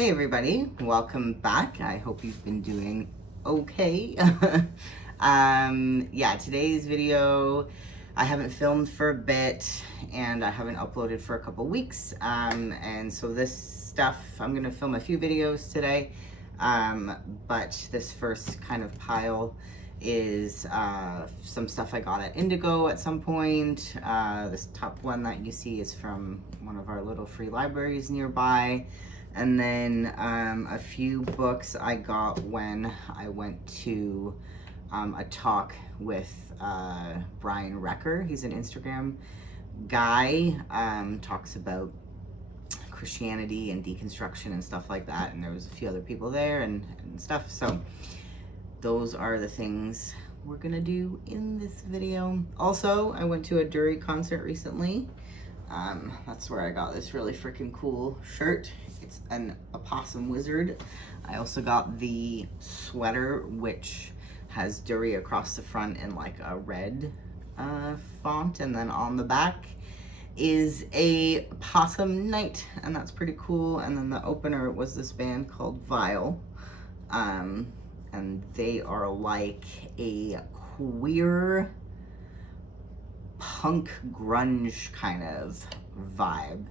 Hey everybody, welcome back. I hope you've been doing okay. Yeah, today's video, I haven't filmed for a bit and I haven't uploaded for a couple weeks. And so this stuff, I'm gonna film a few videos today. But this first kind of pile is some stuff I got at Indigo at some point. This top one that you see is from one of our little free libraries nearby. And then a few books I got when I went to a talk with Brian Recker. He's an Instagram guy, talks about Christianity and deconstruction and stuff like that. And there was a few other people there and stuff. So those are the things we're gonna do in this video. Also, I went to a Dury concert recently. That's where I got this really freaking cool shirt. It's an opossum wizard. I also got the sweater, which has Dury across the front in like a red font, and then on the back is a possum knight, and that's pretty cool. And then the opener was this band called Vile, and they are like a queer punk grunge kind of vibe.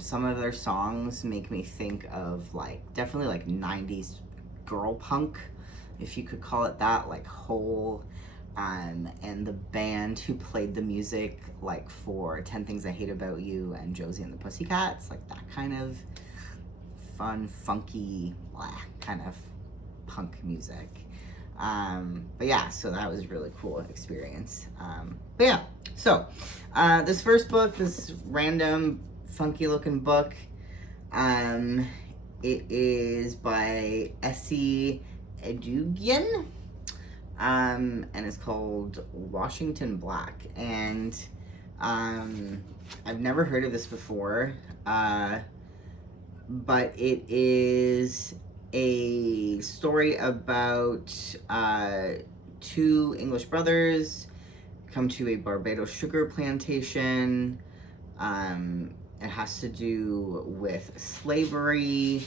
Some of their songs make me think of definitely like 90s girl punk, if you could call it that, like Hole, and the band who played the music like for 10 Things I Hate About You and Josie and the Pussycats, like that kind of fun, funky, kind of punk music. But yeah, so that was a really cool experience. But yeah, so this first book, this random funky looking book, it is by Odessy, and it's called Washington Black. And I've never heard of this before, but it is a story about two English brothers come to a Barbados sugar plantation. It has to do with slavery,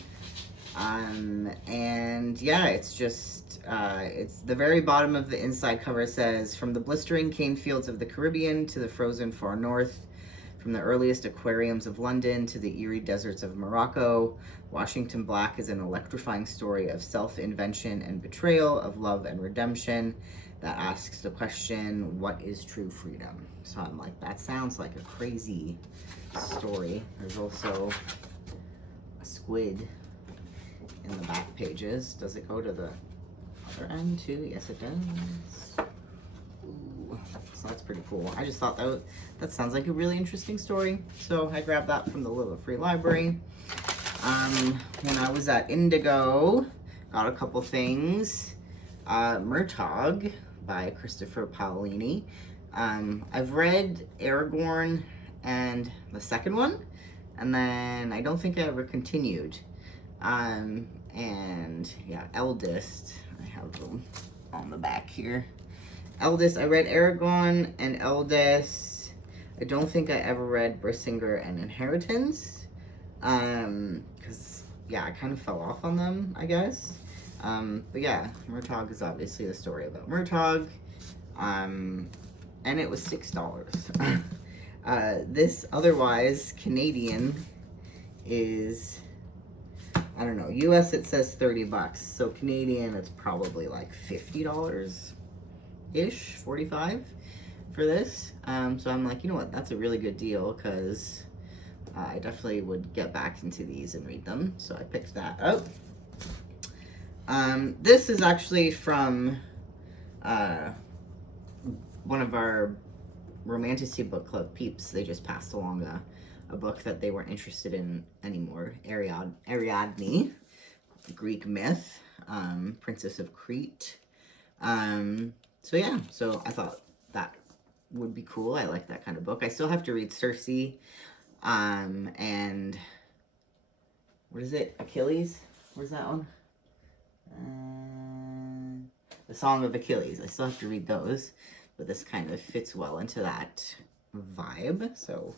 and yeah, it's just it's the very bottom of the inside cover says, from the blistering cane fields of the Caribbean to the frozen far north, from the earliest aquariums of London to the eerie deserts of Morocco, Washington Black is an electrifying story of self-invention and betrayal, of love and redemption, that asks the question, what is true freedom? So I'm like, that sounds like a crazy story. There's also a squid in the back pages. Does it go to the other end too? Yes, it does. Ooh, so that's pretty cool. I just thought that sounds like a really interesting story. So I grabbed that from the little free library. When I was at Indigo, got a couple things. Murtaugh by Christopher Paolini. I've read Aragorn and the second one, and then I don't think I ever continued. And yeah, Eldest, I have them on the back here. Eldest, I read Aragorn and Eldest. I don't think I ever read Brissinger and Inheritance, because yeah, I kind of fell off on them, I guess. But yeah, Murtaugh is obviously the story about Murtaugh, and it was $6. This otherwise Canadian is, I don't know, US it says $30, so Canadian it's probably like $50-ish, 45 for this. So I'm like, you know what, that's a really good deal, because I definitely would get back into these and read them, so I picked that up. This is actually from one of our Romanticy book club peeps. They just passed along a book that they weren't interested in anymore. Ariadne, Greek myth, Princess of Crete. So yeah, so I thought that would be cool. I like that kind of book. I still have to read Circe, and what is it? Achilles? Where's that one? The Song of Achilles. I still have to read those, but this kind of fits well into that vibe, so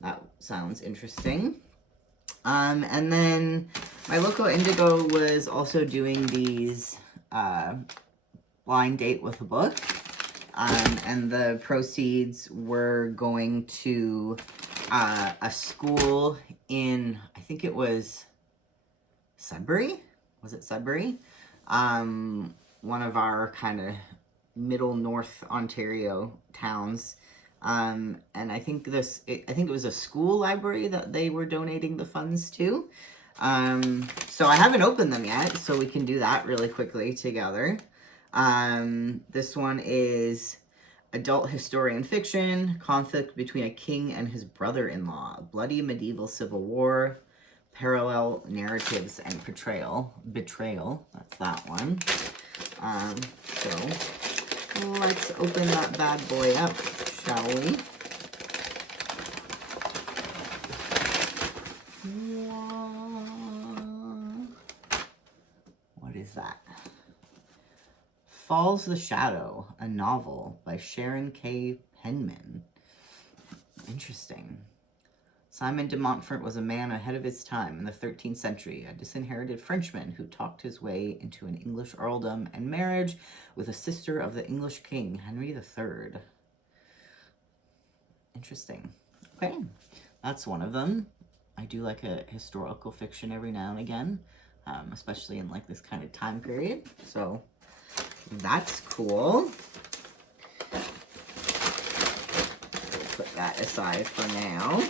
that sounds interesting. And then My local Indigo was also doing these blind date with a book. And the proceeds were going to a school in, I think it was Sudbury? Was it Sudbury? One of our kind of middle North Ontario towns. And I think I think it was a school library that they were donating the funds to. So I haven't opened them yet, so we can do that really quickly together. This one is adult historian fiction, conflict between a king and his brother-in-law, bloody medieval civil war, parallel narratives and betrayal. That's that one. So let's open that bad boy up, shall we? What is that? Falls the Shadow, a novel by Sharon K. Penman. Interesting. Simon de Montfort was a man ahead of his time in the 13th century, a disinherited Frenchman who talked his way into an English earldom and marriage with a sister of the English king, Henry III. Interesting. Okay, that's one of them. I do like a historical fiction every now and again, especially in like this kind of time period. So that's cool. Put that aside for now.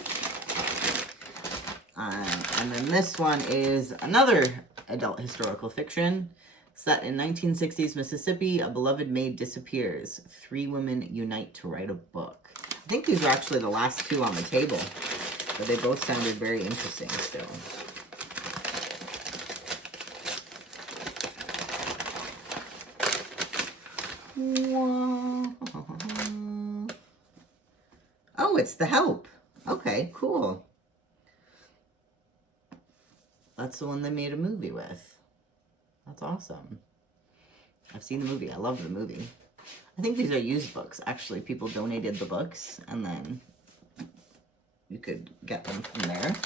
And then this one is another adult historical fiction. Set in 1960s Mississippi, a beloved maid disappears. 3 women unite to write a book. I think these are actually the last 2 on the table, but they both sounded very interesting still. Oh, it's The Help. Okay, cool. That's the one they made a movie with. That's awesome. I've seen the movie. I love the movie. I think these are used books. Actually, people donated the books, and then you could get them from there.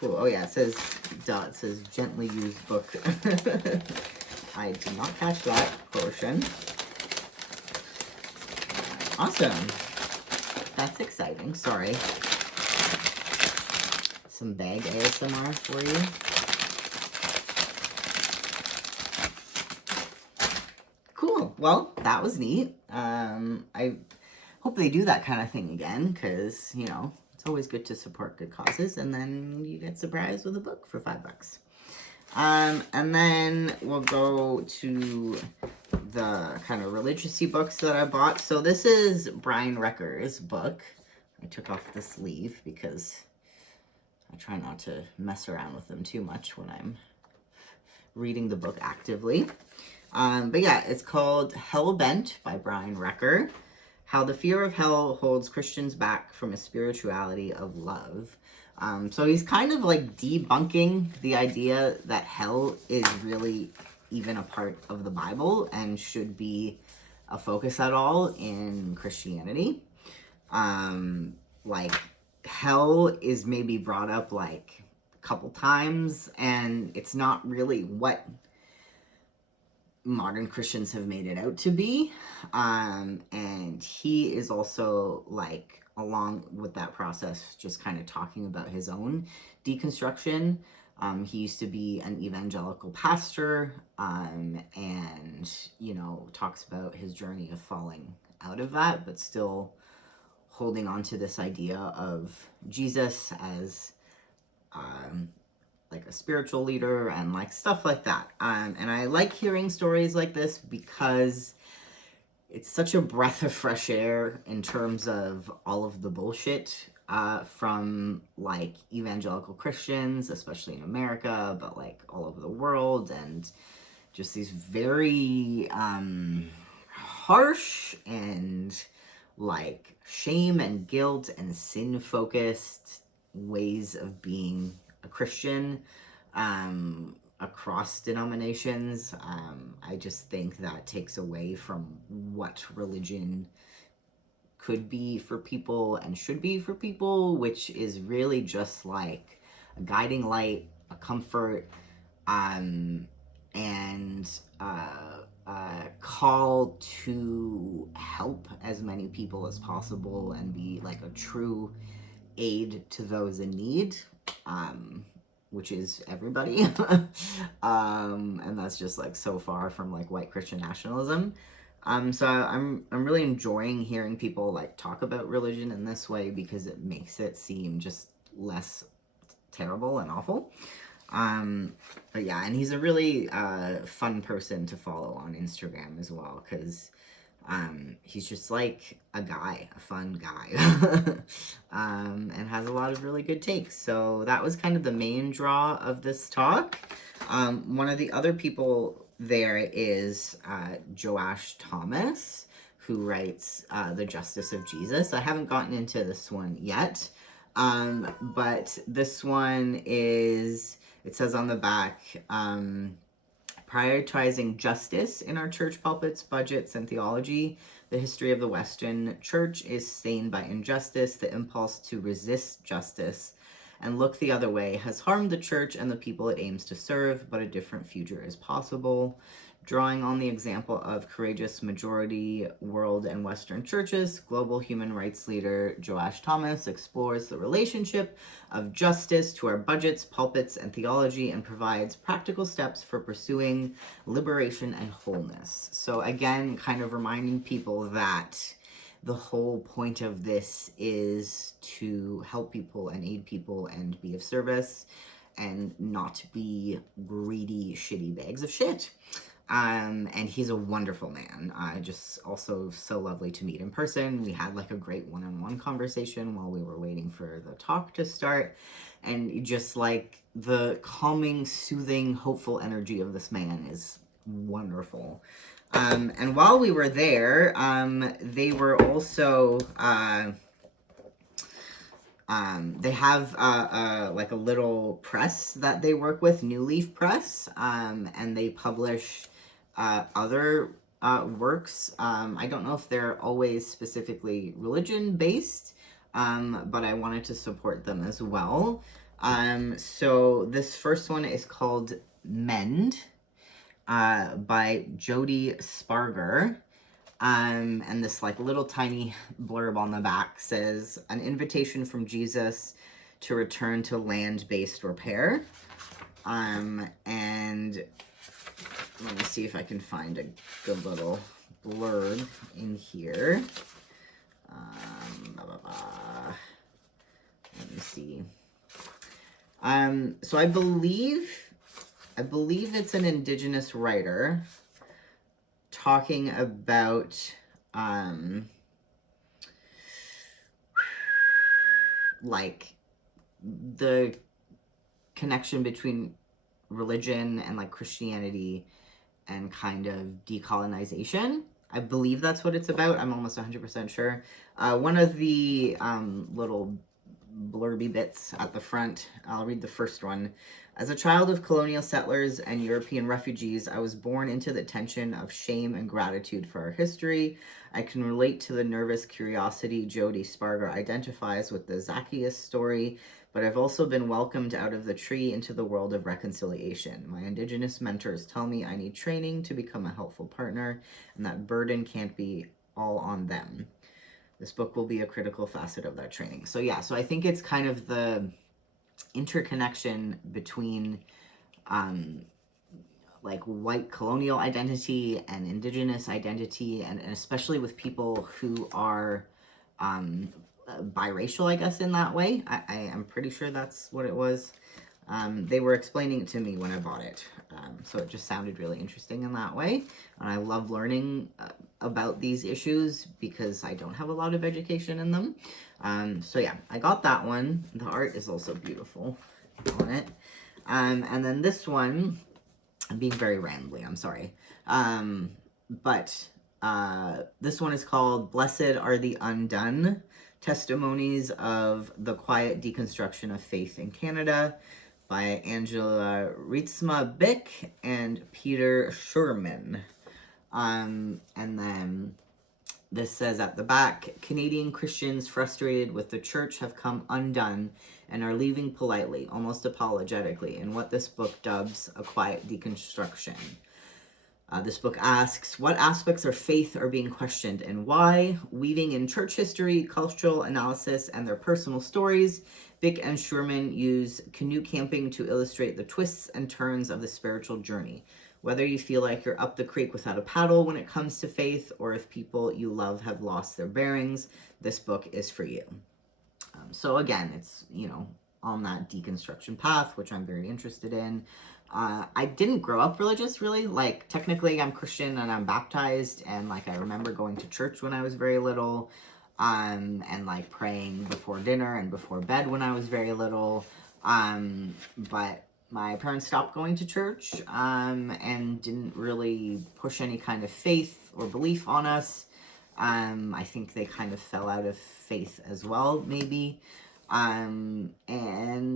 Cool. Oh, yeah, it says gently used book. I did not catch that portion. Awesome. That's exciting. Sorry. Some bag ASMR for you. Cool. Well, that was neat. I hope they do that kind of thing again, because, you know, it's always good to support good causes, and then you get surprised with a book for $5. And then we'll go to the kind of religious-y books that I bought. So this is Brian Recker's book. I took off the sleeve because I try not to mess around with them too much when I'm reading the book actively. But yeah, it's called Hell-Bent by Brian Recker. How the Fear of Hell Holds Christians Back from a Spirituality of Love. So he's kind of like debunking the idea that hell is really even a part of the Bible and should be a focus at all in Christianity. Like, hell is maybe brought up like a couple times, and it's not really what modern Christians have made it out to be. And he is also, like, along with that process, just kind of talking about his own deconstruction. He used to be an evangelical pastor, and, you know, talks about his journey of falling out of that, but still holding on to this idea of Jesus as like a spiritual leader and like stuff like that. And I like hearing stories like this because it's such a breath of fresh air in terms of all of the bullshit from like evangelical Christians, especially in America, but like all over the world, and just these very harsh and like shame and guilt and sin focused ways of being a Christian across denominations. I just think that takes away from what religion could be for people and should be for people, which is really just like a guiding light, a comfort, and call to help as many people as possible and be like a true aid to those in need, which is everybody. And that's just like so far from like white Christian nationalism. So I'm really enjoying hearing people like talk about religion in this way because it makes it seem just less terrible and awful. But yeah, and he's a really fun person to follow on Instagram as well, because he's just like a fun guy, and has a lot of really good takes. So that was kind of the main draw of this talk. One of the other people there is Joash Thomas, who writes The Justice of Jesus. I haven't gotten into this one yet, but this one is, it says on the back, prioritizing justice in our church pulpits, budgets, and theology. The history of the Western church is stained by injustice. The impulse to resist justice and look the other way has harmed the church and the people it aims to serve, but a different future is possible. Drawing on the example of courageous majority world and Western churches, global human rights leader Joash Thomas explores the relationship of justice to our budgets, pulpits, and theology, and provides practical steps for pursuing liberation and wholeness. So again, kind of reminding people that the whole point of this is to help people and aid people and be of service and not be greedy, shitty bags of shit. And he's a wonderful man. Just also so lovely to meet in person. We had like a great one-on-one conversation while we were waiting for the talk to start. And just like the calming, soothing, hopeful energy of this man is wonderful. And while we were there, they were also, they have like a little press that they work with, New Leaf Press, and they publish other works. I don't know if they're always specifically religion based, but I wanted to support them as well. So this first one is called Mend, by Jody Sparger. And this like little tiny blurb on the back says, an invitation from Jesus to return to land-based repair. And let me see if I can find a good little blurb in here. Let me see. So I believe it's an Indigenous writer talking about like the connection between religion and like Christianity and kind of decolonization. I believe that's what it's about. I'm almost 100% sure. One of the little blurby bits at the front, I'll read the first one. As a child of colonial settlers and European refugees, I was born into the tension of shame and gratitude for our history. I can relate to the nervous curiosity Jody Sparger identifies with the Zacchaeus story, but I've also been welcomed out of the tree into the world of reconciliation. My Indigenous mentors tell me I need training to become a helpful partner, and that burden can't be all on them. This book will be a critical facet of that training. So yeah, so I think it's kind of the interconnection between like white colonial identity and Indigenous identity, and especially with people who are biracial, I guess, in that way. I am pretty sure that's what it was. They were explaining it to me when I bought it, so it just sounded really interesting in that way, and I love learning about these issues because I don't have a lot of education in them. So yeah, I got that one. The art is also beautiful on it. And then this one, I'm being very rambly, I'm sorry. But this one is called Blessed Are the Undone, Testimonies of the Quiet Deconstruction of Faith in Canada, by Angela Rietsma-Bick and Peter Schurman. And then This says at the back, Canadian Christians frustrated with the church have come undone and are leaving politely, almost apologetically, in what this book dubs a quiet deconstruction. This book asks, what aspects of faith are being questioned and why? Weaving in church history, cultural analysis, and their personal stories, Bick and Sherman use canoe camping to illustrate the twists and turns of the spiritual journey. Whether you feel like you're up the creek without a paddle when it comes to faith, or if people you love have lost their bearings, this book is for you. So again, it's, on that deconstruction path, which I'm very interested in. I didn't grow up religious, really. Like, technically, I'm Christian and I'm baptized, and, like, I remember going to church when I was very little, and, like, praying before dinner and before bed when I was very little, but my parents stopped going to church, and didn't really push any kind of faith or belief on us. I think they kind of fell out of faith as well, maybe. And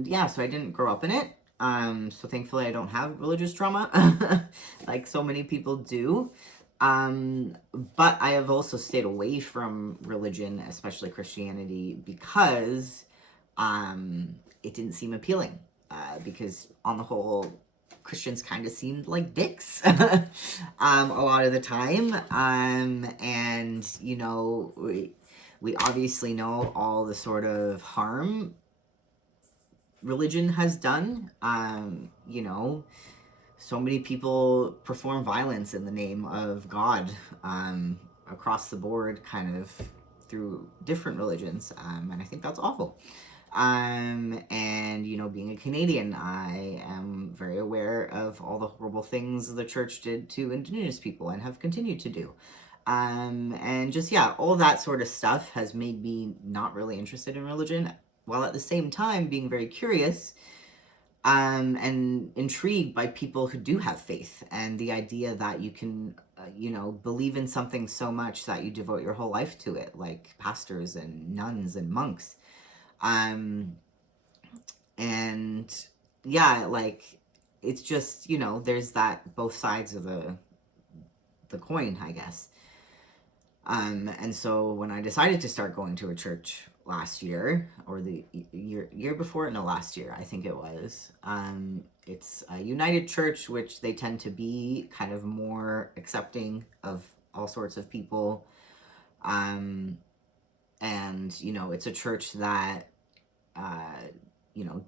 yeah, so I didn't grow up in it. So thankfully I don't have religious trauma like so many people do. But I have also stayed away from religion, especially Christianity, because it didn't seem appealing. Because on the whole, Christians kind of seemed like dicks a lot of the time. And, we obviously know all the sort of harm religion has done. So many people perform violence in the name of God across the board, kind of through different religions. And I think that's awful. And, being a Canadian, I am very aware of all the horrible things the church did to Indigenous people and have continued to do. And just, all that sort of stuff has made me not really interested in religion, while at the same time being very curious and intrigued by people who do have faith, and the idea that you can, believe in something so much that you devote your whole life to it, like pastors and nuns and monks. It's just, there's that both sides of the coin, I guess. And so when I decided to start going to a church last year, or the year before, no, last year, I think it was, it's a United Church, which they tend to be kind of more accepting of all sorts of people. And, it's a church that,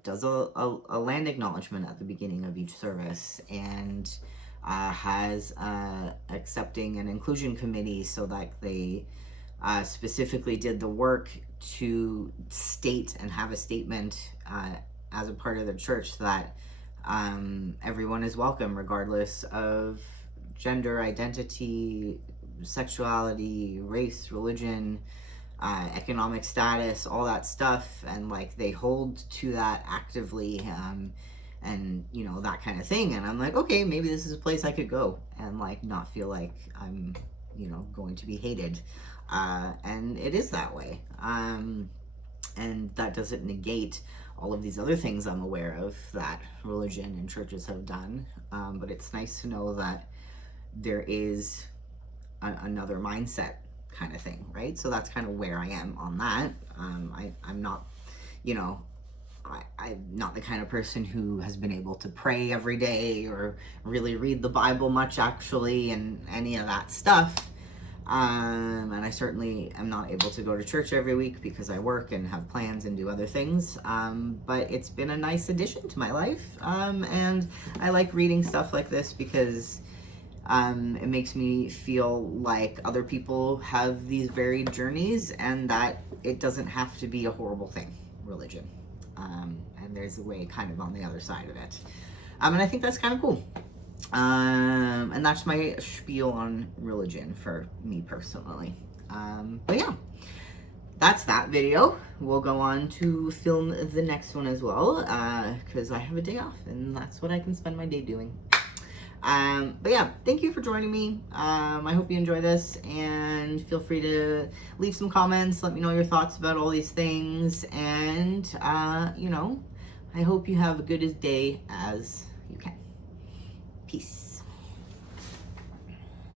does a land acknowledgement at the beginning of each service, and has accepting and inclusion committee, so that they specifically did the work to state and have a statement as a part of the church that everyone is welcome, regardless of gender identity, sexuality, race, religion, economic status, all that stuff. And like, they hold to that actively, and that kind of thing. And I'm like, okay, maybe this is a place I could go and like not feel like I'm going to be hated, and it is that way. And that doesn't negate all of these other things I'm aware of that religion and churches have done, but it's nice to know that there is another mindset kind of thing, right? So that's kind of where I am on that. I'm not, I'm not the kind of person who has been able to pray every day or really read the Bible much, actually, and any of that stuff. And I certainly am not able to go to church every week because I work and have plans and do other things. But it's been a nice addition to my life. And I like reading stuff like this because it makes me feel like other people have these varied journeys, and that it doesn't have to be a horrible thing, religion. And there's a way kind of on the other side of it. And I think that's kind of cool. And that's my spiel on religion for me personally. But yeah, that's that video. We'll go on to film the next one as well, because I have a day off and that's what I can spend my day doing. But yeah, thank you for joining me. I hope you enjoy this, and feel free to leave some comments, let me know your thoughts about all these things, and I hope you have a good day as you can. Peace.